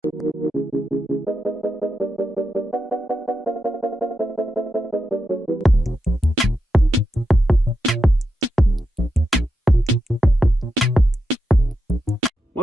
What's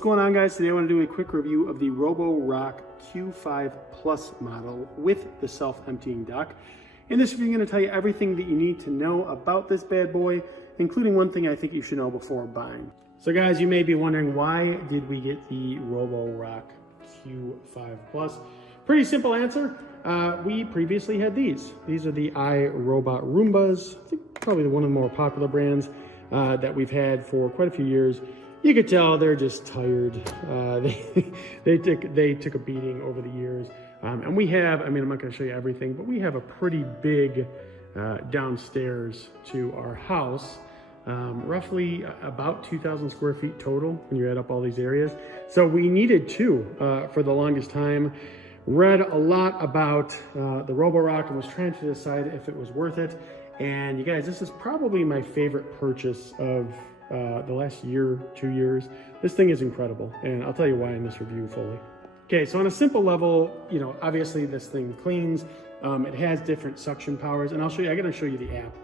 going on, guys? Today I want to do a quick review of the Roborock Q5 Plus model with the self-emptying dock. In this review, I'm going to tell you everything that you need to know about this bad boy, including one thing I think you should know before buying. So guys, you may be wondering, why did we get the Roborock Q5 Plus? Pretty simple answer. We previously had these. These are the iRobot Roombas. I think probably one of the more popular brands that we've had for quite a few years. You could tell they're just tired. They took a beating over the years. And we have, I mean, I'm not gonna show you everything, but we have a pretty big downstairs to our house. Roughly about 2,000 square feet total when you add up all these areas. So we needed two for the longest time. Read a lot about the Roborock and was trying to decide if it was worth it. And you guys, this is probably my favorite purchase of the last year, 2 years. This thing is incredible, and I'll tell you why in this review fully. Okay, so on a simple level, you know, obviously this thing cleans. It has different suction powers, and I gotta show you the app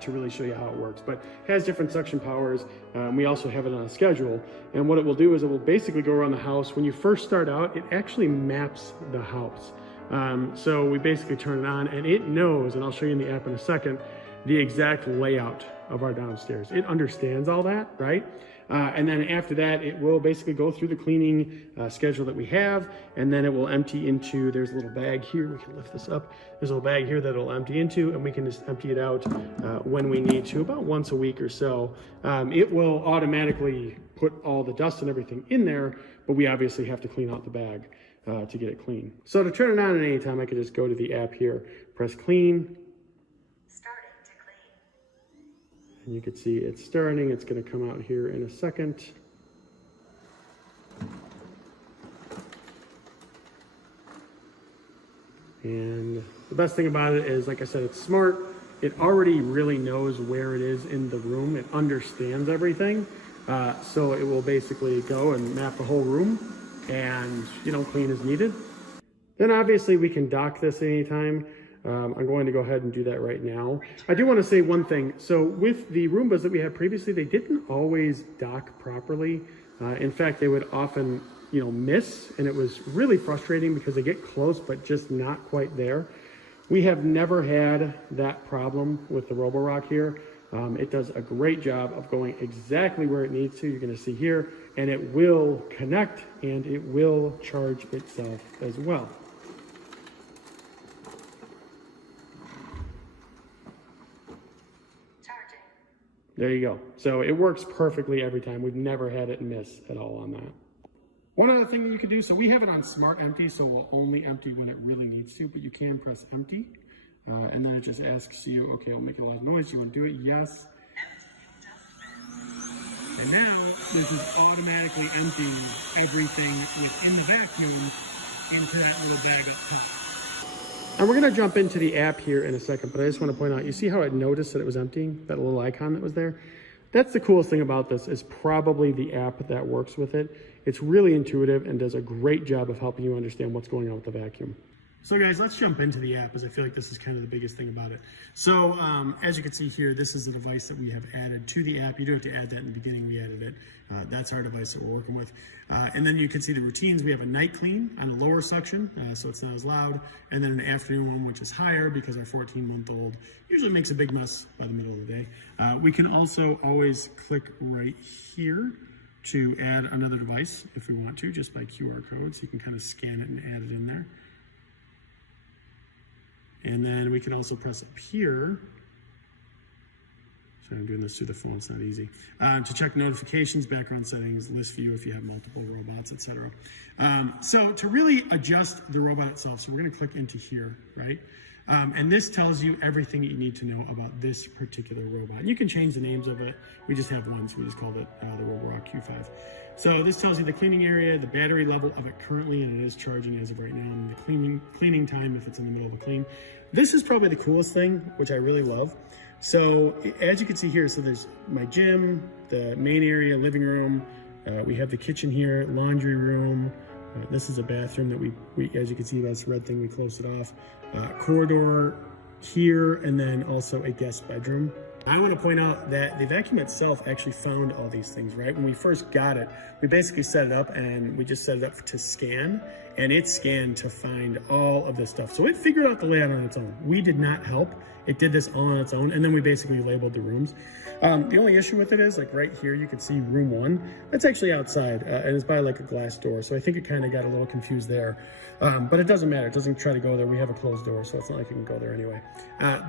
to really show you how it works, but it has different suction powers. We also have it on a schedule, and what it will do is it will basically go around the house. When you first start out, it actually maps the house. So we basically turn it on, and it knows, and I'll show you in the app in a second, the exact layout of our downstairs. It understands all that, right? And then after that, it will basically go through the cleaning schedule that we have, and then it will empty into, there's a little bag here, we can lift this up. There's a little bag here that it'll empty into, and we can just empty it out when we need to, about once a week or so. It will automatically put all the dust and everything in there, but we obviously have to clean out the bag to get it clean. So to turn it on at any time, I could just go to the app here, press clean, and you can see it's starting. It's going to come out here in a second. And the best thing about it is, like I said, it's smart. It already really knows where it is in the room. It understands everything. So it will basically go and map the whole room and, you know, clean as needed. Then obviously we can dock this anytime. I'm going to go ahead and do that right now. I do want to say one thing. So with the Roombas that we had previously, they didn't always dock properly. In fact, they would often, you know, miss, and it was really frustrating because they get close, but just not quite there. We have never had that problem with the Roborock here. It does a great job of going exactly where it needs to. You're going to see here, and it will connect and it will charge itself as well. There you go. So it works perfectly every time. We've never had it miss at all on that. One other thing that you could do, so we have it on smart empty, so it will only empty when it really needs to, but you can press empty. And then it just asks you, okay, I'll make a lot of noise. You want to do it? Yes. And now this is automatically emptying everything within the vacuum into that little bag up top. And we're going to jump into the app here in a second, but I just want to point out, you see how it noticed that it was emptying, that little icon that was there? That's the coolest thing about this, is probably the app that works with it. It's really intuitive and does a great job of helping you understand what's going on with the vacuum. So guys, let's jump into the app, as I feel like this is kind of the biggest thing about it. So as you can see here, this is a device that we have added to the app. You do have to add that in the beginning. We added it. That's our device that we're working with. And then you can see the routines. We have a night clean on a lower suction, so it's not as loud. And then an afternoon one, which is higher because our 14-month-old usually makes a big mess by the middle of the day. We can also always click right here to add another device if we want to, just by QR code. So you can kind of scan it and add it in there. And then we can also press up here. So I'm doing this through the phone, it's not easy. To check notifications, background settings, list view if you have multiple robots, etc. So to really adjust the robot itself, so we're gonna click into here, right? And this tells you everything that you need to know about this particular robot. And you can change the names of it. We just have one, so we just called it the Roborock Q5. So this tells you the cleaning area, the battery level of it currently, and it is charging as of right now, and the cleaning time if it's in the middle of a clean. This is probably the coolest thing, which I really love. So as you can see here, so there's my gym, the main area, living room, we have the kitchen here, laundry room, This is a bathroom that we as you can see, that's the red thing, we closed it off. Corridor here, and then also a guest bedroom. I want to point out that the vacuum itself actually found all these things, right? When we first got it, we basically set it up and we just set it up to scan, and it scanned to find all of this stuff. So it figured out the layout on its own. We did not help. It did this all on its own, and then we basically labeled the rooms. The only issue with it is, like right here, you can see room 1. That's actually outside, and it's by like a glass door. So I think it kind of got a little confused there. But it doesn't matter. It doesn't try to go there. We have a closed door, so it's not like you can go there anyway.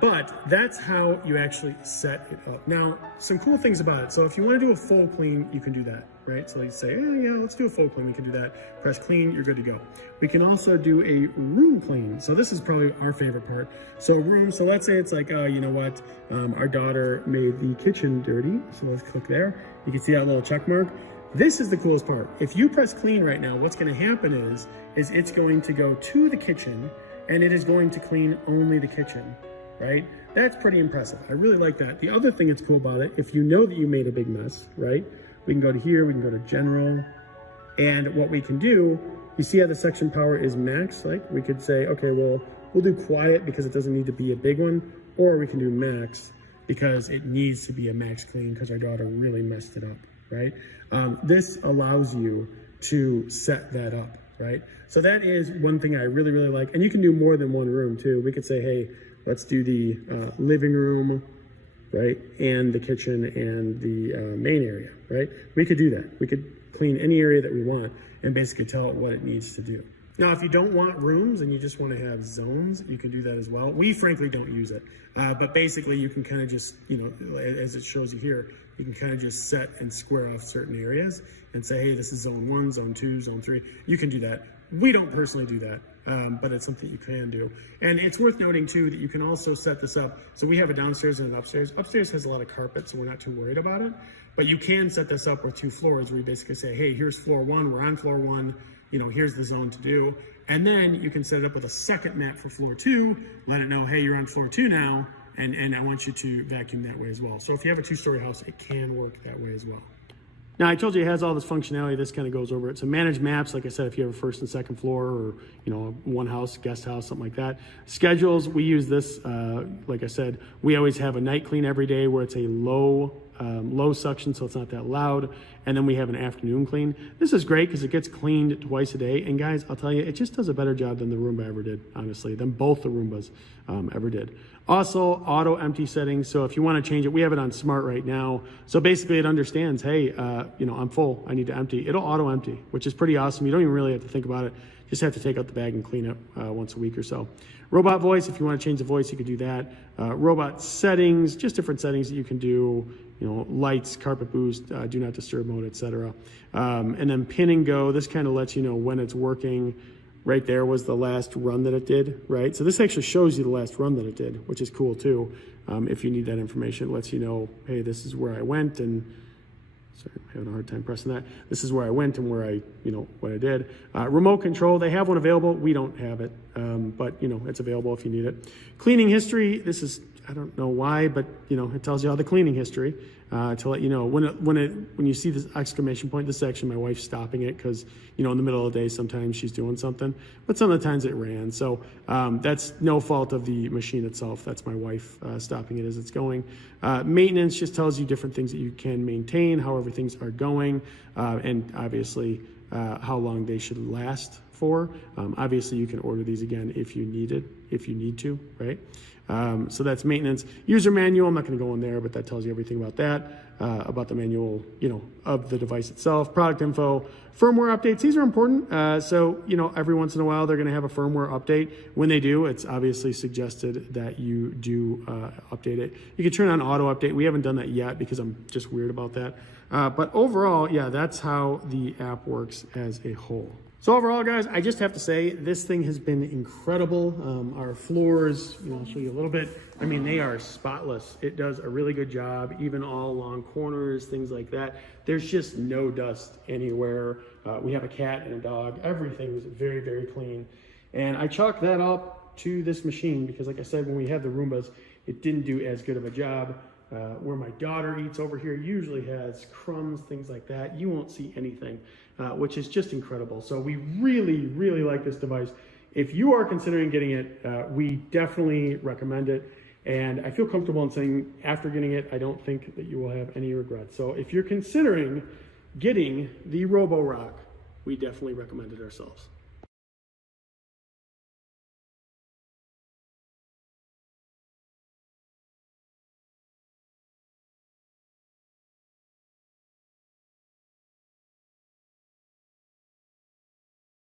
But that's how you actually set it up. Now, some cool things about it. So if you want to do a full clean, you can do that, right? So you say, yeah, let's do a full clean. We can do that. Press clean, you're good to go. We can also do a room clean. So this is probably our favorite part. So room, so let's say it's like, oh, you know what? Our daughter made the kitchen dirty. So let's click there. You can see that little check mark. This is the coolest part. If you press clean right now, what's going to happen is it's going to go to the kitchen, and it is going to clean only the kitchen, right? That's pretty impressive. I really like that. The other thing that's cool about it, if you know that you made a big mess, right? We can go to here, we can go to general, and what we can do, you see how the section power is max? Like we could say, okay, well, we'll do quiet because it doesn't need to be a big one, or we can do max because it needs to be a max clean because our daughter really messed it up, right? This allows you to set that up, right? So that is one thing I really, really like. And you can do more than one room too. We could say, hey, let's do the living room, right? And the kitchen and the main area, right? We could do that. We could clean any area that we want and basically tell it what it needs to do. Now, if you don't want rooms and you just want to have zones, you can do that as well. We frankly don't use it, but basically you can kind of just, you know, as it shows you here, you can kind of just set and square off certain areas and say, hey, this is zone 1, zone 2, zone 3. You can do that. We don't personally do that, but it's something you can do. And it's worth noting too that you can also set this up. So we have a downstairs and an upstairs. Upstairs has a lot of carpet, so we're not too worried about it. But you can set this up with 2 floors where you basically say, hey, here's floor 1, we're on floor 1. You know, here's the zone to do. And then you can set it up with a second map for floor 2, let it know, hey, you're on floor 2 now, and I want you to vacuum that way as well. So if you have a 2-story house, it can work that way as well. Now, I told you it has all this functionality. This kind of goes over it. So manage maps, like I said, if you have a 1st and 2nd floor, or, you know, one house, guest house, something like that. Schedules, we use this, like I said, we always have a night clean every day where it's a low suction, so it's not that loud. And then we have an afternoon clean. This is great because it gets cleaned twice a day. And guys, I'll tell you, it just does a better job than the Roomba ever did, honestly, than both the Roombas ever did. Also, auto empty settings. So if you want to change it, we have it on smart right now. So basically it understands, hey, you know, I'm full, I need to empty. It'll auto empty, which is pretty awesome. You don't even really have to think about it. Just have to take out the bag and clean it once a week or so. Robot voice, if you want to change the voice, you can do that. Robot settings, just different settings that you can do. You know, lights, carpet boost, do not disturb mode, etc. And then pin and go, this kind of lets you know when it's working. Right there was the last run that it did, right? So this actually shows you the last run that it did, which is cool too. If you need that information, it lets you know, hey, this is where I went, and sorry, I'm having a hard time pressing that. This is where I went and where I, you know, what I did. Remote control, they have one available. We don't have it, but you know, it's available if you need it. Cleaning history, this is, I don't know why, but you know, it tells you all the cleaning history to let you know when you see this exclamation point. This is actually my wife stopping it because, you know, in the middle of the day sometimes she's doing something, but some of the times it ran. So that's no fault of the machine itself. That's my wife stopping it as it's going. Maintenance just tells you different things that you can maintain, however things are going, and obviously how long they should last for. Obviously you can order these again if you need to, right? So that's maintenance. User manual, I'm not going to go in there, but that tells you everything about that, about the manual, you know, of the device itself. Product info, firmware updates, these are important. So, you know, every once in a while they're going to have a firmware update. When they do, it's obviously suggested that you do update it. You can turn on auto update. We haven't done that yet because I'm just weird about that. But overall, yeah, that's how the app works as a whole. So overall, guys, I just have to say this thing has been incredible. Our floors, you know, I'll show you a little bit. I mean, they are spotless. It does a really good job, even all along corners, things like that. There's just no dust anywhere. We have a cat and a dog. Everything is very, very clean. And I chalk that up to this machine because, like I said, when we had the Roombas, it didn't do as good of a job. Where my daughter eats over here usually has crumbs, things like that. You won't see anything. which is just incredible. So we really, really like this device. If you are considering getting it, we definitely recommend it. And I feel comfortable in saying after getting it, I don't think that you will have any regrets. So if you're considering getting the Roborock, we definitely recommend it ourselves.